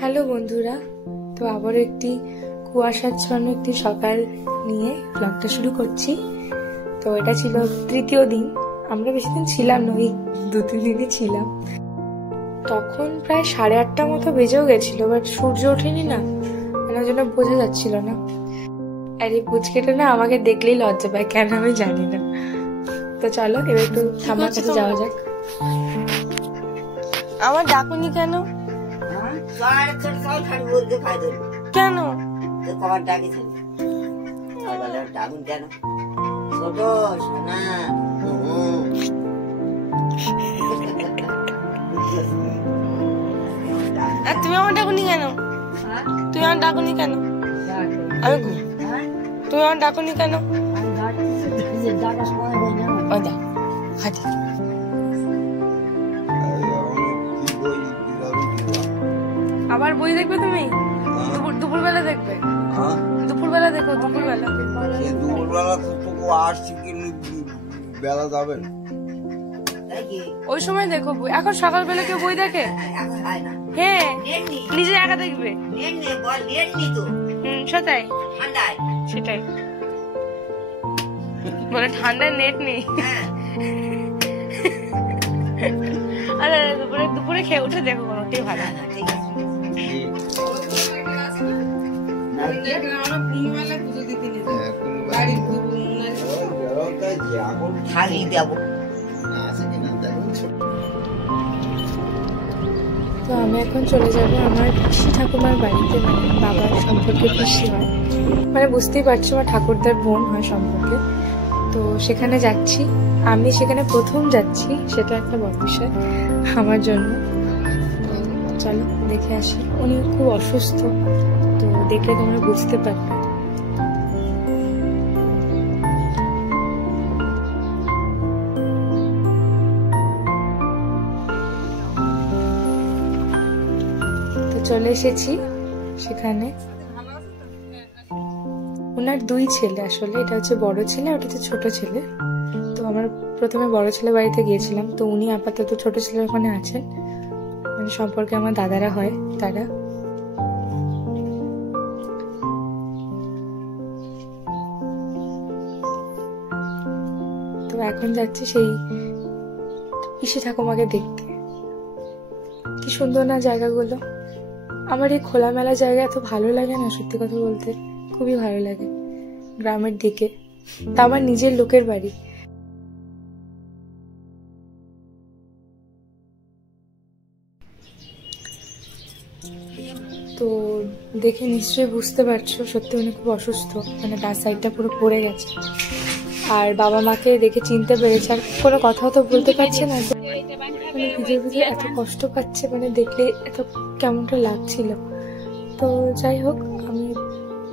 Hello বন্ধুরা, তো আবার একটি কুয়াশাচ্ছন্ন একটি সকাল নিয়ে ব্লগটা শুরু করছি। তো এটা ছিল তৃতীয় দিন। আমরা বেশি দিন ছিলাম না, ওই 2-3 দিনই ছিলাম। তখন প্রায় 8:30 মতো বেজেও গেছিল, বাট সূর্য ওঠেনি না, ওই জন্য বোঝা যাচ্ছিল না। আর এই পুচকেটা না আমাকে দেখলেই লজ্জা পায়, কেন আমি জানি না। তো চলো এবার একটু ঠাম্মার কাছে যাওয়া যাক। আমার ডাকুনি কেন? কেন ডাকুন কেন? ছোট সোনা তুমি আমার ডাকুনি কেন? তুমি আমার ডাকুনি কেন? তুমি আমার ডাকুনি কেন? আবার বই দেখবে তুমি? দুপুরবেলা দেখবে? দুপুরবেলা দেখো, দুপুরবেলা। দুপুরবেলা তো আসছি, কিন্তু বেলা যাবেন ওই সময় দেখো বই। এখন সকালবেলা কেউ বই দেখে? হ্যাঁ, নিজে একা দেখবে। সেটাই সেটাই বলে ঠান্ডার নেট নেই। আরে দুপুরে খেয়ে উঠে দেখো, কোনোটাই ভালো না। ঠিক আছে, তো আমি এখন চলে যাব আমার পিসি ঠাকুমার বাড়িতে, মানে বাবার সম্পর্কে পিসি হয়, মানে বুঝতেই পারছো আমার ঠাকুরদার বোন হয় সম্পর্কে। তো সেখানে যাচ্ছি আমি, সেখানে প্রথম যাচ্ছি, সেটা একটা বড় বিষয় আমার জন্য। চলো দেখে আসি। উনি খুব অসুস্থ, তো দেখলে তোমরা বুঝতে পারবে। তো চলে এসেছি সেখানে। ওনার 2 ছেলে, আসলে এটা হচ্ছে বড় ছেলে, ওটা হচ্ছে ছোট ছেলে। তো আমরা প্রথমে বড় ছেলে বাড়িতে গিয়েছিলাম, তো উনি আপাতত ছোট ছেলের ওখানে আছেন, মানে সম্পর্কে আমার দাদারা হয় তারা। তো এখন যাচ্ছি সেই পিসি ঠাকুমাকে দেখতে। কি সুন্দর না জায়গাগুলো! আমার এই খোলামেলা জায়গা এত ভালো লাগে না, সত্যি কথা বলতে খুবই ভালো লাগে। গ্রামের দিকে, তা আমার নিজের লোকের বাড়ি। তো দেখে নিশ্চয়ই বুঝতে পারছো, সত্যি উনি খুব অসুস্থ, মানে তার সাইডটা পুরো পড়ে গেছে। আর বাবা মাকে দেখে চিনতে পেরেছে, আর কোনো কথাও তো বলতে পারছে না, মানে ভিজে ভিজে এত কষ্ট পাচ্ছে, মানে দেখলে এত কেমনটা লাগছিল। তো যাই হোক, আমি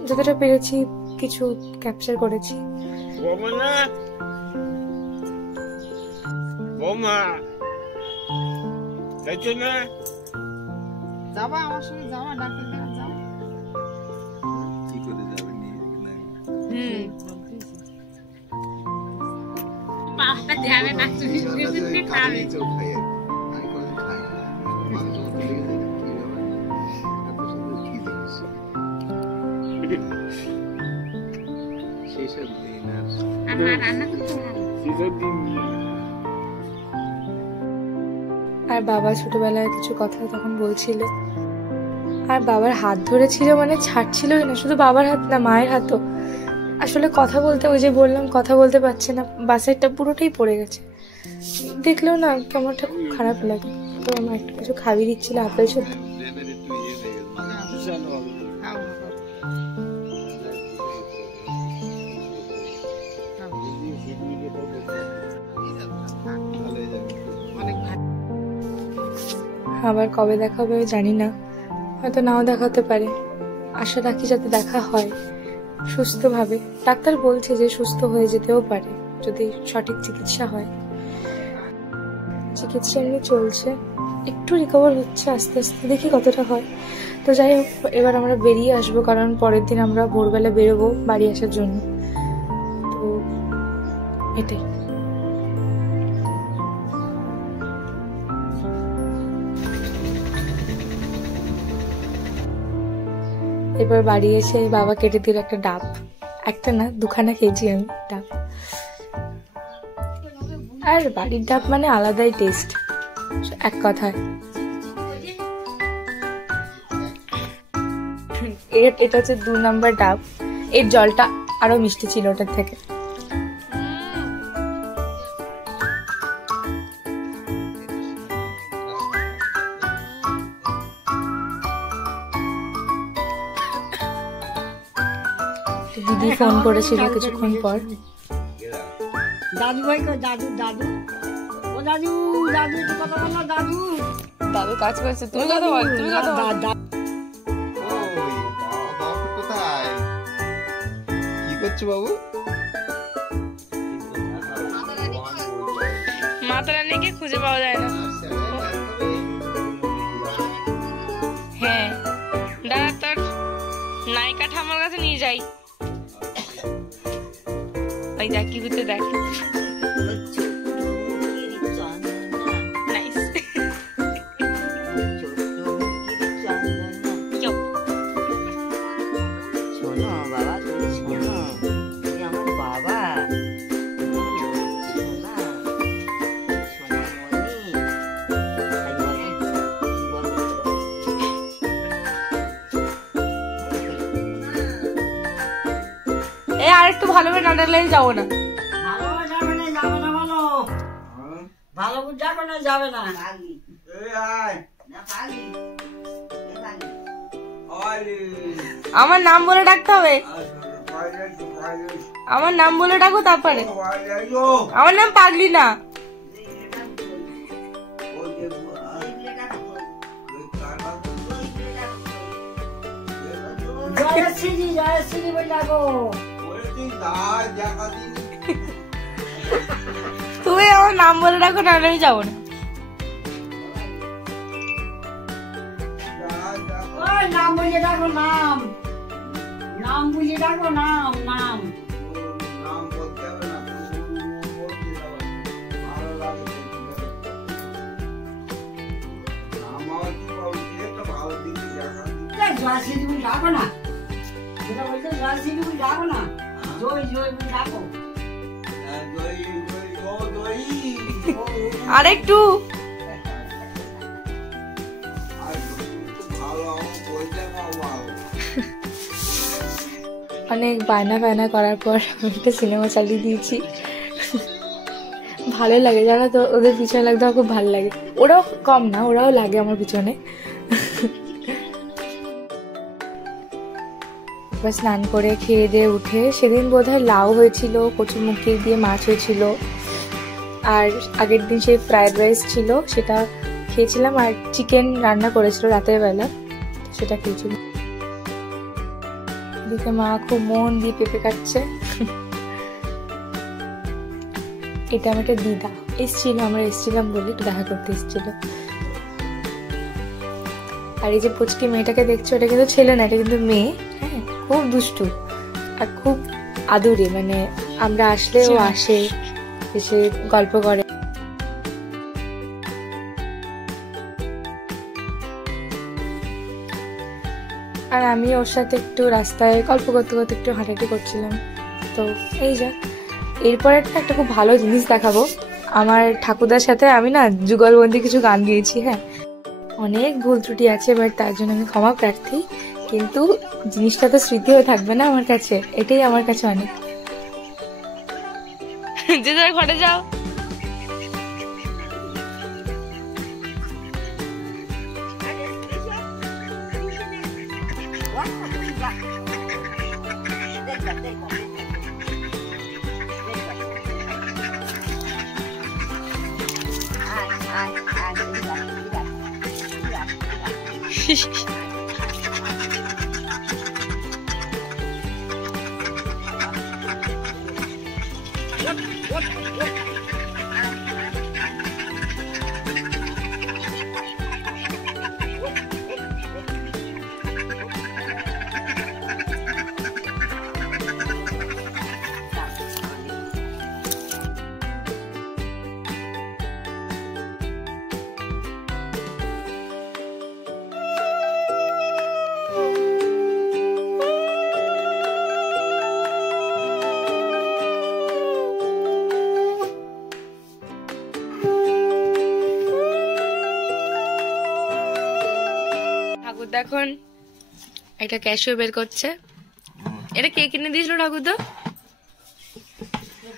যতটা পেরেছি কিছু ক্যাপচার করেছি। যাবা আমার সঙ্গে, যাবা ডাক্তার দেওয়া, যাও। কি করে যাবে নিয়ে? পাঁচটা দেবে না, তুমি খাবে। আর বাবা ছোটবেলায় কিছু কথা তখন বলছিল, আর বাবার হাত ধরেছিল, মানে ছাড়ছিলই না। শুধু বাবার হাত না, মায়ের হাতও। আসলে কথা বলতে, ওই যে বললাম কথা বলতে পারছে না, বাসাইডটা পুরোটাই পড়ে গেছে। দেখলেও না কেমনটা খুব খারাপ লাগে। তো আমার একটু কিছু খাবি দিচ্ছিল, আপেল সত্য। আবার কবে দেখা হবে জানি না, হয়তো নাও দেখাতে পারে। আশা রাখি যাতে দেখা হয় সুস্থভাবে। ডাক্তার বলছে যে সুস্থ হয়ে যেতেও পারে যদি সঠিক চিকিৎসা হয়। চিকিৎসা এমনি চলছে, একটু রিকভার হচ্ছে আস্তে আস্তে, দেখি কতটা হয়। তো যাই হোক, এবার আমরা বেরিয়ে আসবো, কারণ পরের দিন আমরা ভোরবেলা বেরোবো বাড়ি আসার জন্য। তো এটাই। এবার বাড়ি এসে বাবা কেটে দিল একটা ডাব, একটা না দুখানা খেয়েছি আমি ডাব। আর বাড়ির ডাব মানে আলাদাই টেস্ট এক কথায়। এটা হচ্ছে 2 নম্বর ডাব, এর জলটা আরো মিষ্টি ছিল ওটার থেকে। দিদি ফোন করেছিল কিছুক্ষণ পর। দাদু ভাই কই? দাদু দাদু ও দাদু, দাদু একটু কথা বল না দাদু। দাদু কাজ করছে, তুমি কথা বল, তুমি কথা বল। বাবু কোথায়? কি করছো বাবু? মাতা রানীকে খুঁজে পাওয়া যায় না। হ্যাঁ দাদা, তোর নায়িকা ঠামার কাছে নিয়ে যাই। ওই দেখ কি করতে, দেখ নাইস। শোনো বাবা, তুমি শোনো, তুমি আমার বাবা। শোনা, এ আর একটু ভালো করে না ডাকলে যাবো না। ভালো যাবে না, যাবে না। আমার নাম বলে ডাকতে হবে, আমার নাম বলে ডাকো তারপরে। আমার নাম পাগলি না। তুমি আমার নাম বলে ডাকো, নাহলে আমি যাবো না। নাম বুঝে ডাকো, নাম নাম বুঝে ডাকো, নাম নাম। ডাকো না, যেটা বলছো ডাকো না, জয় জয় ডাকো। আরেকটু অনেক বায়না বায়না করার পর একটা সিনেমা চালিয়ে দিয়েছি। ভালো লাগে জানো তো, ওদের পিছনে লাগতে আমার খুব ভালো লাগে। ওরাও কম না, ওরাও লাগে আমার পিছনে। স্নান করে খেয়ে দিয়ে উঠে, সেদিন বোধহয় লাউ হয়েছিল, কচুরমুখী দিয়ে মাছ হয়েছিল, আর আগের দিন সেই ফ্রাইড রাইস ছিল সেটা খেয়েছিলাম, আর চিকেন রান্না করেছিল রাতের বেলা, সেটা খেয়েছিলাম। এদিকে মা খুব মন দিয়ে পেঁপে কাটছে। এটা আমার একটা দিদা এসেছিল, আমরা এসেছিলাম বলে একটু দেখা করতে এসেছিল। আর এই যে পুচকি মেয়েটাকে দেখছো, এটা কিন্তু ছেলে না, এটা কিন্তু মেয়ে। হ্যাঁ, খুব দুষ্টু আর খুব আদুরে, মানে আমরা আসলে ও আসে, এসে গল্প করে। আর আমি ওর সাথে একটু রাস্তায় গল্প করতে করতে একটু হাঁটাহাঁটি করছিলাম। তো এই যা, এরপরে একটা খুব ভালো জিনিস দেখাবো। আমার ঠাকুরদার সাথে আমি না যুগলবন্দি কিছু গান গেয়েছি। হ্যাঁ, অনেক ভুল ত্রুটি আছে, বাট তার জন্য আমি ক্ষমা প্রার্থী। কিন্তু জিনিসটা তো স্মৃতি হয়ে থাকবে না আমার কাছে, এটাই আমার কাছে অনেক। যে যার ঘরে যাও। ঠাকুরদা এখন একটা ক্যাশিও বের করছে। এটা কে কিনে দিয়েছিল ঠাকুরদা?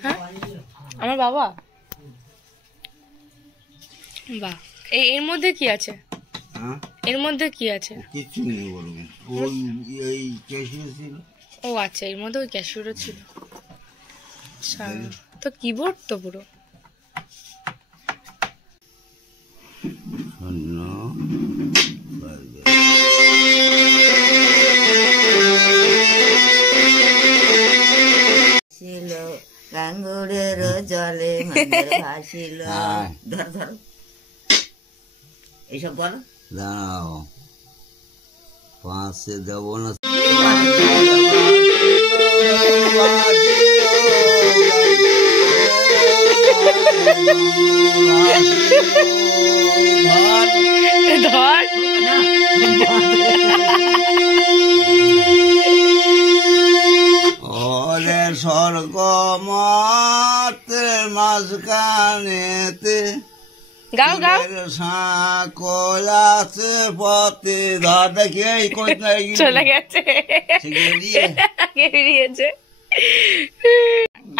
হ্যাঁ, আমার বাবা। বাহ, এর মধ্যে কি আছে? এর মধ্যে কি আছে? কিছু নেই বলবো, ওই এই ক্যাশিও ছিল। ও আচ্ছা, এর মধ্যে ওই ক্যাশিওটা ছিল। আচ্ছা, তো কিবোর্ড তো পুরো। ছিল গাঙ্গুরের জলে মাঝের ভাসিল। ধর ধর এইসব বলো। দাঁড়াও, পাঁচে দেবো না। ধর ওরে স্বর্গ মাতের মাঝখানেতে গাও গাও। সাঁকল আছে পথে, ধর দেখি এই কোথায় চলে গেছে, বেরিয়েছে।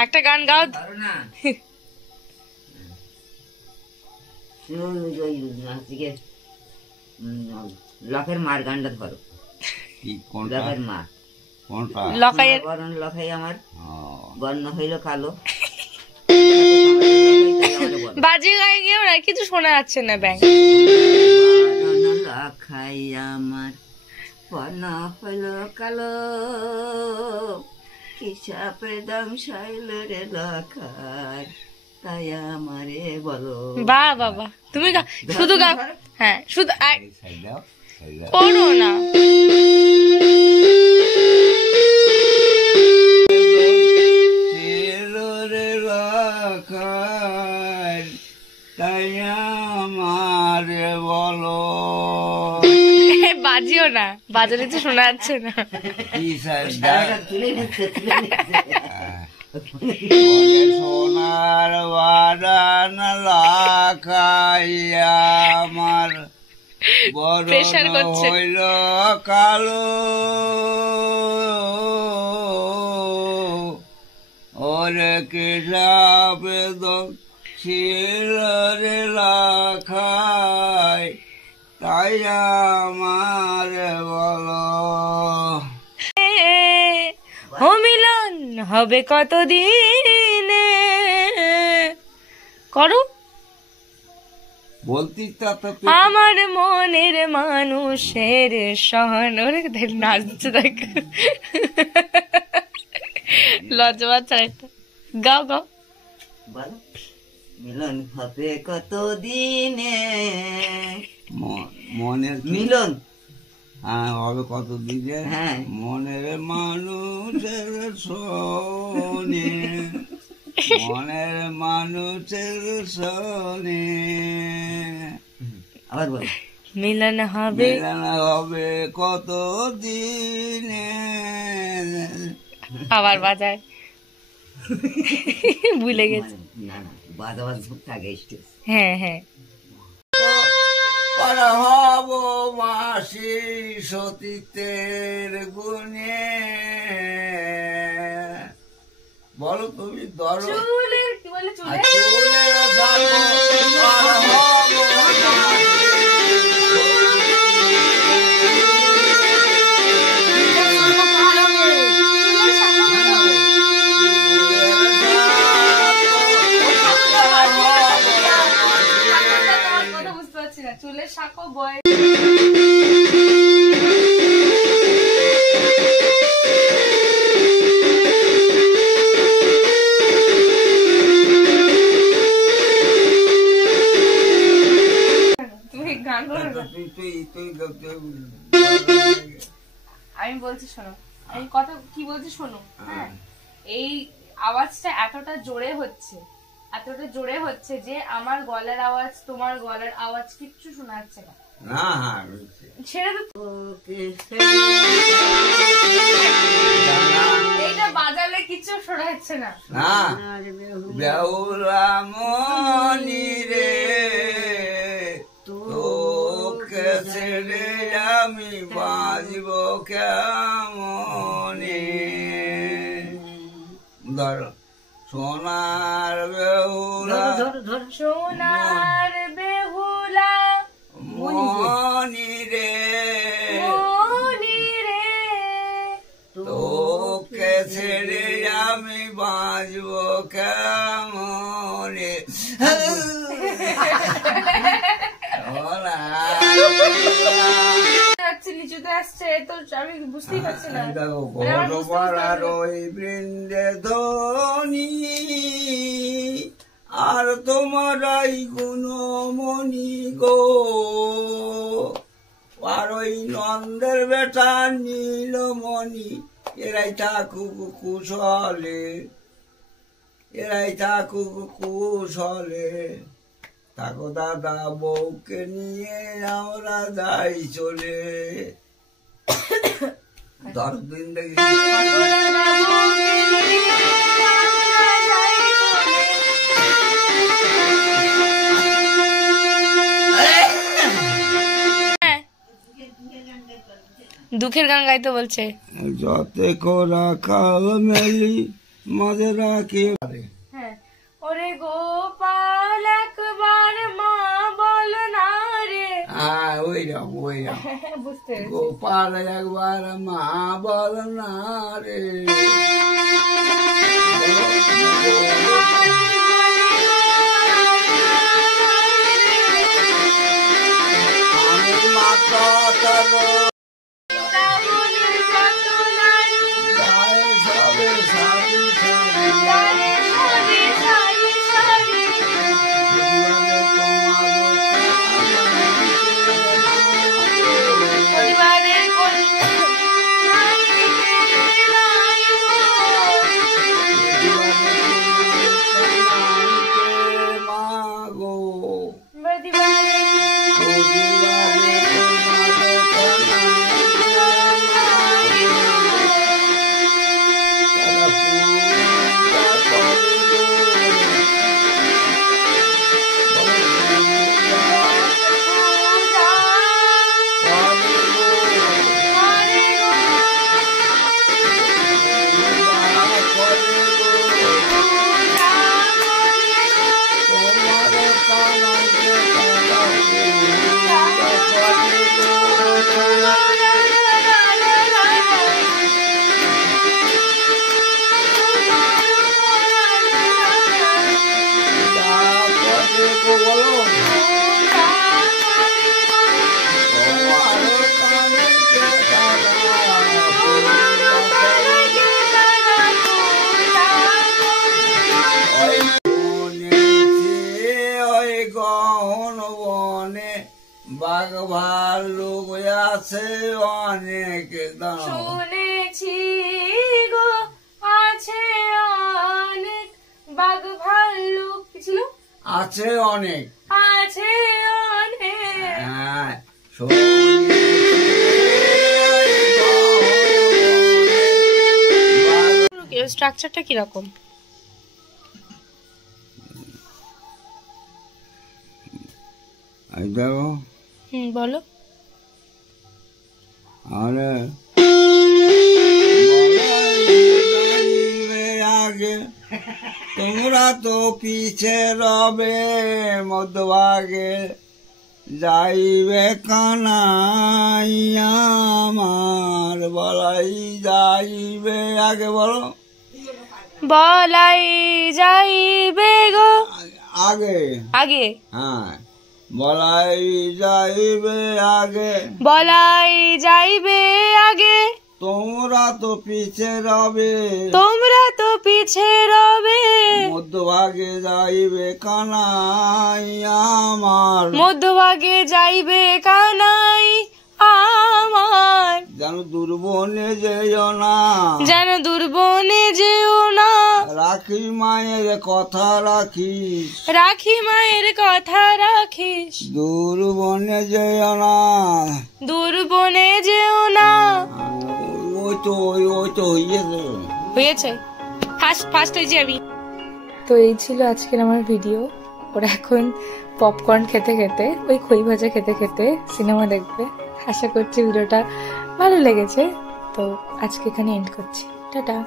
একটা গান গাও। ধরো না লখের মার গানটা ধরো। লখের মা কোনটা? লকাইয়ের বরণ লখাই আমার বর্ণ হইল কালো। বাজি গায়ে গিয়েও না কিছু শোনা যাচ্ছে না। ব্যাং লখাই আমার বর্ণ হইল কালো, হিসাবে দাম সাইল রে লখার, তাই আমারে বলো। বাহ বাবা, তুমি শুধু গাও। হ্যাঁ, শুধু সাইড দাও, সাইড দাও। করো না। তাই আমারে বলো। বাজিও না, বাজারে তো শোনা যাচ্ছে না। কি সাইড তুলে নিচ্ছে, তুলে নিচ্ছে। সোনার বারান লাখাইয়া আমার প্রেশার বড় করছে। হইল কালো। ওরে কেশাবে ছিল রে লাখাই, তাই আমার বলো। ও মিলন হবে কতদিনে, করো। বলতি আমার মনের মানুষের সহন। নাচছে দেখ, লজ্জা পাচ্ছে একটা। গাও গাও। বলো মিলন হবে কত দিনে, মনের মিলন হ্যাঁ হবে কত দিকে। হ্যাঁ। মনের মানুষের শোনে, মনের মানুষের শোনে। আবার বলো মিলন হবে, মিলন হবে কত দিনে। আবার বাজায়। ভুলে গেছে। না না, বাজাবার থাকে স্টেজ। হ্যাঁ হ্যাঁ। পর হব মাসি সতীতের গুণে। বলো তুমি ধরো। চুলের কি বলে, চুলের চুলের ধর্ম পর হব মাসি। চুলের শাখো বয়। তুমি গান করো না। আমি বলছি শোনো, আমি কথা কি বলছি শোনো। হ্যাঁ, এই আওয়াজটা এতটা জোরে হচ্ছে, এতটা জোরে হচ্ছে যে আমার গলার আওয়াজ তোমার গলার আওয়াজ কিচ্ছু শোনা যাচ্ছে না। ছেড়ে তো, এইটা বাজালে কিচ্ছু শোনা যাচ্ছে না। বেউলা মনি রে তোকে ছেড়ে আমি বাঁচব কেমনে ধর সোনার বেহুলা সোনার বেহুলা মনি রে তোকে ছেড়ে আমি বাঁচব কেমনে নিচুতে আসছে তো আমি বুঝতেই পারছি না। পাড়ার ওই বৃন্দে ধ্বনি আর তোমারাই গুণমণি গো আর ওই নন্দের বেটা নীলমণি এরাই থাকুক কুশলে এরাই থাকুক কুশলে থাকো দাদা বউকে নিয়ে আমরা যাই চলে 10 দিন দেখি দুঃখের গান গাইতে বলছে যতে করা খাল মেলি মাঝে রাখি ওরে গোপাল একবার মা বল না রে। হ্যাঁ ওইরকম বুঝতে গোপাল একবার মা বল না রে আমি মাতা করো বাঘ ভাল্লুক আছে অনেক শুনেছি গো আছে অনেক বাঘ ভাল্লুক ছিল আছে অনেক আছে অনেক হ্যাঁ স্ট্রাকচারটা কিরকম দেখো বলো আরে আগে তোমরা তো পিছে রবে মধ্যভাগে যাইবে কানাইয়া আমার বলাই যাইবে আগে বলো বলাই যাইবে গো আগে আগে হ্যাঁ বলাই যাইবে আগে বলাই যাইবে আগে তোমরা তো পিছে রবে তোমরা তো পিছে রবে মধ্যভাগে যাইবে কানাই আমার মধ্যভাগে যাইবে কানাই আমার যেন দুর্বনে যেও না যেন দুর্বনে যেও না রাখি মায়ের কথা রাখিস রাখি মায়ের কথা রাখিস দুর্বনে যেও না দুর্বনে যেও না ওই তো হয়েছে ফার্স্ট হয়েছি আমি। তো এই ছিল আজকের আমার ভিডিও। ওরা এখন পপকর্ন খেতে খেতে, ওই খই ভাজা খেতে খেতে সিনেমা দেখবে। আশা করছি ভিডিওটা ভালো লেগেছে। তো আজকে এখানে এন্ড করছি, টাটা।